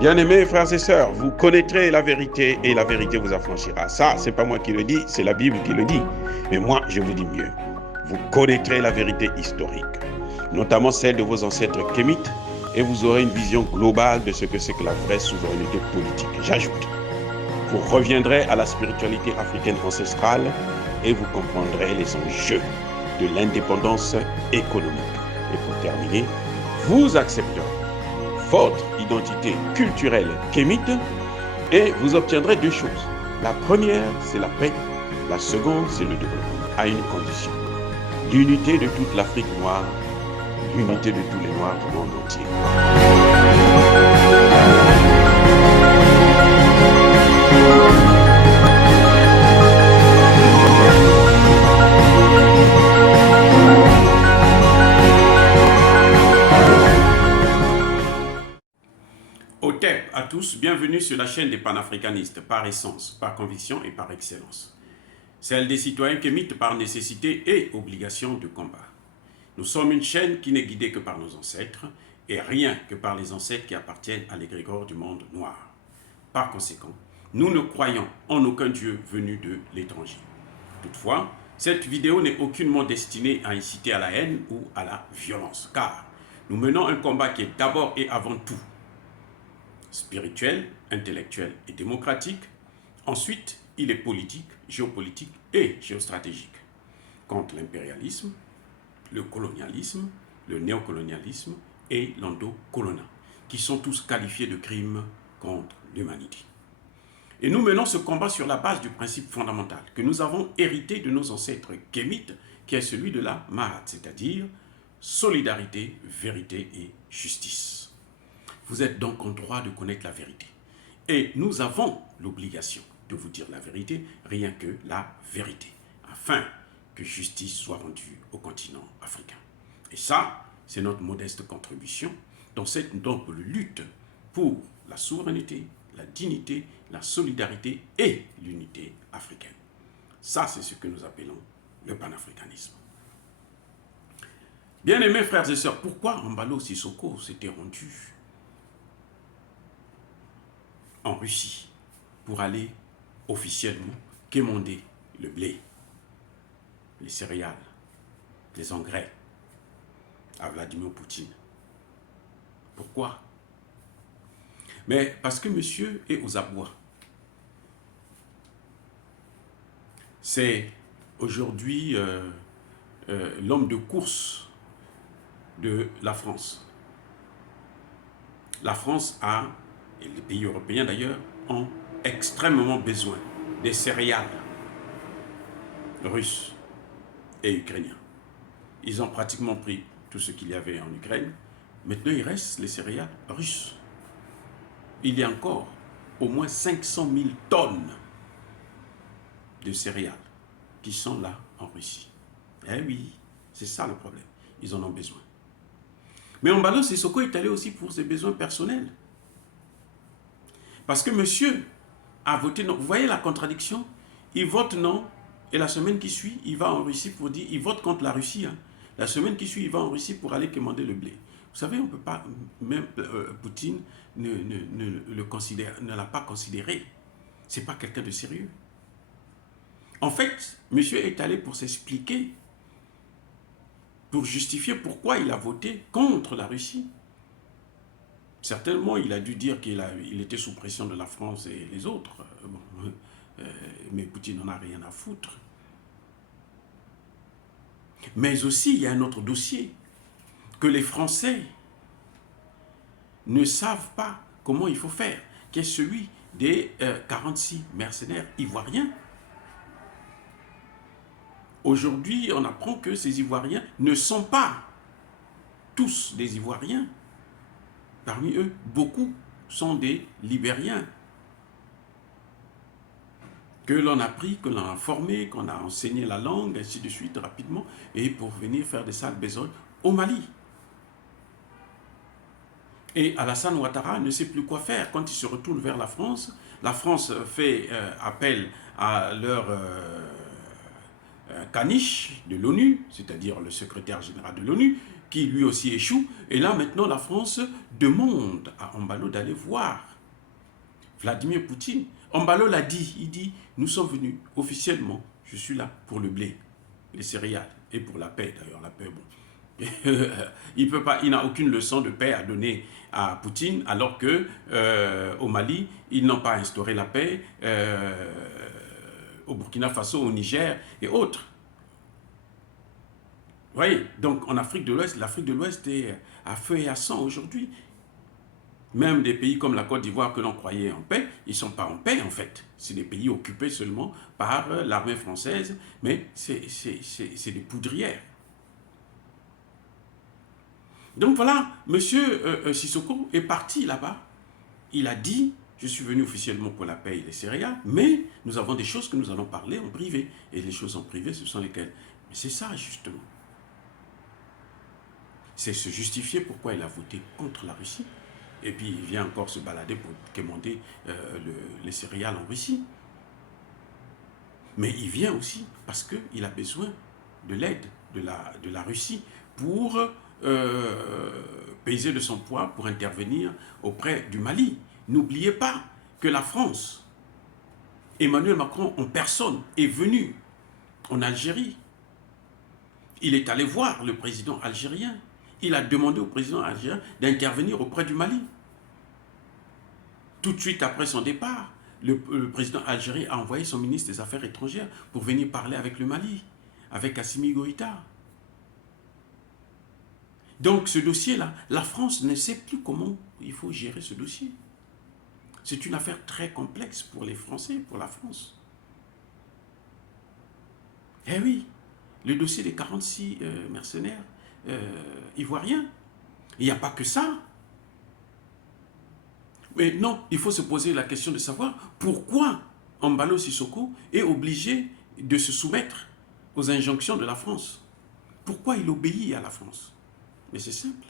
Bien-aimés frères et sœurs, vous connaîtrez la vérité et la vérité vous affranchira. Ça, c'est pas moi qui le dis, c'est la Bible qui le dit. Mais moi, je vous dis mieux. Vous connaîtrez la vérité historique, notamment celle de vos ancêtres kémites, et vous aurez une vision globale de ce que c'est que la vraie souveraineté politique. J'ajoute, vous reviendrez à la spiritualité africaine ancestrale et vous comprendrez les enjeux de l'indépendance économique. Et pour terminer, vous accepterez votre identité culturelle kémite et vous obtiendrez deux choses. La première, c'est la paix. La seconde, c'est le développement, à une condition. L'unité de toute l'Afrique noire, l'unité de tous les Noirs du monde entier. Otep à tous, bienvenue sur la chaîne des panafricanistes, par essence, par conviction et par excellence. Celle des citoyens kémites par nécessité et obligation de combat. Nous sommes une chaîne qui n'est guidée que par nos ancêtres et rien que par les ancêtres qui appartiennent à l'égrégore du monde noir. Par conséquent, nous ne croyons en aucun Dieu venu de l'étranger. Toutefois, cette vidéo n'est aucunement destinée à inciter à la haine ou à la violence, car nous menons un combat qui est d'abord et avant tout spirituel, intellectuel et démocratique. Ensuite, il est politique, géopolitique et géostratégique. Contre l'impérialisme, le colonialisme, le néocolonialisme et l'endocoloniat, qui sont tous qualifiés de crimes contre l'humanité. Et nous menons ce combat sur la base du principe fondamental que nous avons hérité de nos ancêtres kémites, qui est celui de la Mahat, c'est-à-dire solidarité, vérité et justice. Vous êtes donc en droit de connaître la vérité. Et nous avons l'obligation de vous dire la vérité, rien que la vérité, afin que justice soit rendue au continent africain. Et ça, c'est notre modeste contribution dans cette noble lutte pour la souveraineté, la dignité, la solidarité et l'unité africaine. Ça, c'est ce que nous appelons le panafricanisme. Bien-aimés frères et sœurs, pourquoi Embalo Sissoko s'était rendu en Russie pour aller officiellement quémander le blé, les céréales, les engrais à Vladimir Poutine? Pourquoi? Mais parce que monsieur est aux abois. C'est aujourd'hui l'homme de course de la France. La France a, et les pays européens d'ailleurs, ont extrêmement besoin des céréales russes et ukrainiens. Ils ont pratiquement pris tout ce qu'il y avait en Ukraine. Maintenant, il reste les céréales russes. Il y a encore au moins 500 000 tonnes de céréales qui sont là en Russie. Eh oui, c'est ça le problème. Ils en ont besoin. Mais Embalo Sissoko est allé aussi pour ses besoins personnels. Parce que monsieur a voté non. Vous voyez la contradiction? Il vote non, et la semaine qui suit, il va en Russie pour dire, il vote contre la Russie. Hein. La semaine qui suit, il va en Russie pour aller quémander le blé. Vous savez, on ne peut pas, même Poutine ne l'a pas considéré. Ce n'est pas quelqu'un de sérieux. En fait, monsieur est allé pour s'expliquer, pour justifier pourquoi il a voté contre la Russie. Certainement, il a dû dire qu'il était sous pression de la France et les autres. Mais Poutine n'en a rien à foutre. Mais aussi, il y a un autre dossier, que les Français ne savent pas comment il faut faire, qui est celui des 46 mercenaires ivoiriens. Aujourd'hui, on apprend que ces Ivoiriens ne sont pas tous des Ivoiriens. Parmi eux, beaucoup sont des Libériens que l'on a pris, que l'on a formé, qu'on a enseigné la langue, ainsi de suite, rapidement, et pour venir faire des sales besognes au Mali. Et Alassane Ouattara ne sait plus quoi faire. Quand il se retourne vers la France fait appel à leur caniche de l'ONU, c'est-à-dire le secrétaire général de l'ONU, qui lui aussi échoue. Et là, maintenant, la France demande à Embalo d'aller voir Vladimir Poutine. Embalo l'a dit, il dit, nous sommes venus officiellement, je suis là pour le blé, les céréales, et pour la paix d'ailleurs, la paix, bon. Il peut pas, il n'a aucune leçon de paix à donner à Poutine, alors que au Mali, ils n'ont pas instauré la paix, au Burkina Faso, au Niger et autres. Vous voyez, donc en Afrique de l'Ouest, l'Afrique de l'Ouest est à feu et à sang aujourd'hui. Même des pays comme la Côte d'Ivoire que l'on croyait en paix, ils ne sont pas en paix en fait. C'est des pays occupés seulement par l'armée française, mais c'est des poudrières. Donc voilà, M. Sissoko est parti là-bas. Il a dit, je suis venu officiellement pour la paix et les céréales, mais nous avons des choses que nous allons parler en privé. Et les choses en privé, ce sont lesquelles? Mais c'est ça justement. C'est se justifier pourquoi il a voté contre la Russie. Et puis il vient encore se balader pour commander les céréales en Russie. Mais il vient aussi parce qu'il a besoin de l'aide de la Russie pour peser de son poids, pour intervenir auprès du Mali. N'oubliez pas que la France, Emmanuel Macron en personne, est venu en Algérie. Il est allé voir le président algérien. Il a demandé au président algérien d'intervenir auprès du Mali. Tout de suite après son départ, le président algérien a envoyé son ministre des Affaires étrangères pour venir parler avec le Mali, avec Assimi Goïta. Donc ce dossier-là, la France ne sait plus comment il faut gérer ce dossier. C'est une affaire très complexe pour les Français, pour la France. Eh oui, le dossier des 46 mercenaires ivoiriens, il n'y a pas que ça. Mais non, il faut se poser la question de savoir pourquoi Embalo Sissoko est obligé de se soumettre aux injonctions de la France. Pourquoi il obéit à la France? Mais c'est simple.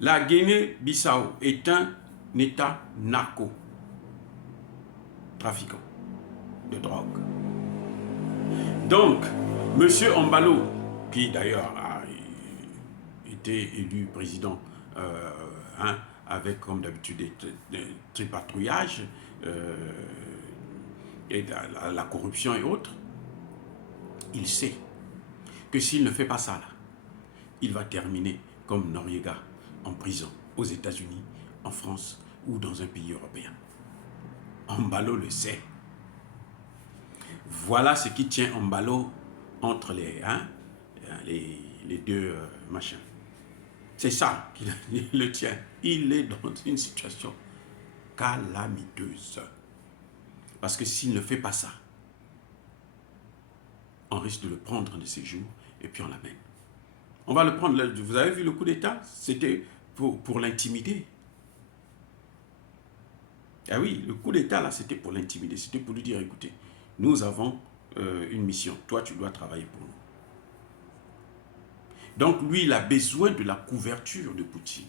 La Guinée-Bissau est un État narco-trafiquant de drogue. Donc, M. Embalo, qui d'ailleurs a été élu président avec comme d'habitude des tripatouillages et la corruption et autres, il sait que s'il ne fait pas ça là, il va terminer comme Noriega en prison aux États-Unis, en France ou dans un pays européen. Embalo le sait. Voilà ce qui tient Embalo entre les deux machins. C'est ça qui le tient. Il est dans une situation calamiteuse. Parce que s'il ne fait pas ça, on risque de le prendre de ses jours et puis on l'amène. On va le prendre. Vous avez vu le coup d'État? C'était pour l'intimider. Ah oui, le coup d'État là, c'était pour l'intimider. C'était pour lui dire, écoutez, nous avons une mission. Toi, tu dois travailler pour nous. Donc, lui, il a besoin de la couverture de Poutine.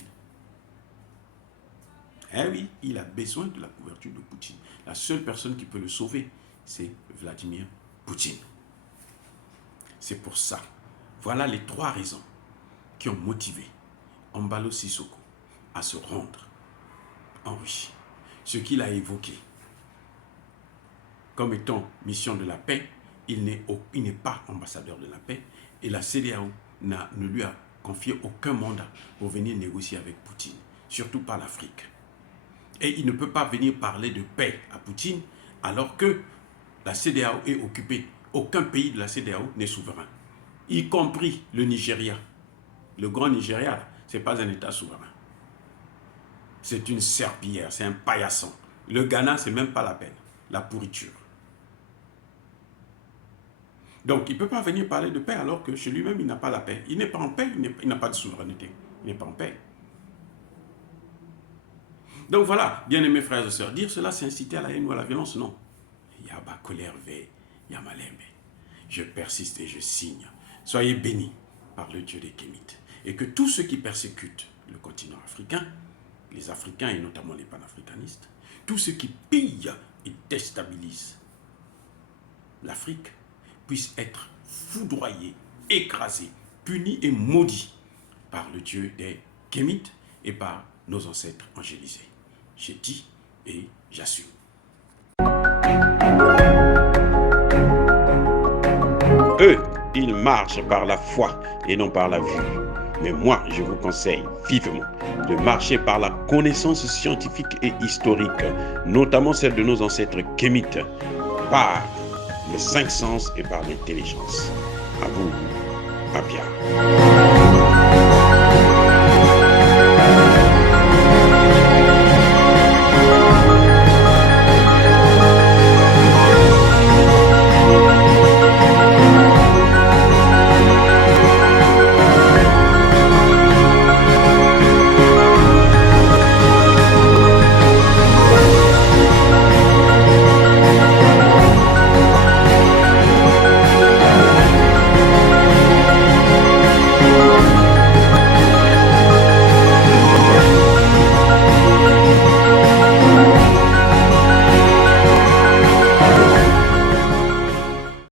Eh oui, il a besoin de la couverture de Poutine. La seule personne qui peut le sauver, c'est Vladimir Poutine. C'est pour ça. Voilà les 3 raisons qui ont motivé Embalo Sissoko à se rendre en Russie. Ce qu'il a évoqué comme étant mission de la paix, il n'est pas ambassadeur de la paix et la CEDEAO ne lui a confié aucun mandat pour venir négocier avec Poutine, surtout pas l'Afrique. Et il ne peut pas venir parler de paix à Poutine alors que la CEDEAO est occupée. Aucun pays de la CEDEAO n'est souverain, y compris le Nigeria. Le grand Nigeria, ce n'est pas un État souverain. C'est une serpillière, c'est un paillasson. Le Ghana, ce n'est même pas la peine, la pourriture. Donc, il ne peut pas venir parler de paix alors que chez lui-même, il n'a pas la paix. Il n'est pas en paix, il n'a pas de souveraineté. Il n'est pas en paix. Donc voilà, bien-aimés frères et sœurs, dire cela, c'est inciter à la haine ou à la violence, non. Yaba Kolerve, Yamalembe. Je persiste et je signe. Soyez bénis par le Dieu des Kémites. Et que tous ceux qui persécutent le continent africain, les Africains et notamment les panafricanistes, tous ceux qui pillent et déstabilisent l'Afrique, puissent être foudroyés écrasés, punis et maudits par le Dieu des Kémites et par nos ancêtres angélisés. J'ai dit et j'assume. Eux, ils marchent par la foi et non par la vue. Mais moi, je vous conseille vivement de marcher par la connaissance scientifique et historique, notamment celle de nos ancêtres kémites, par les 5 sens et par l'intelligence. À vous, Apia.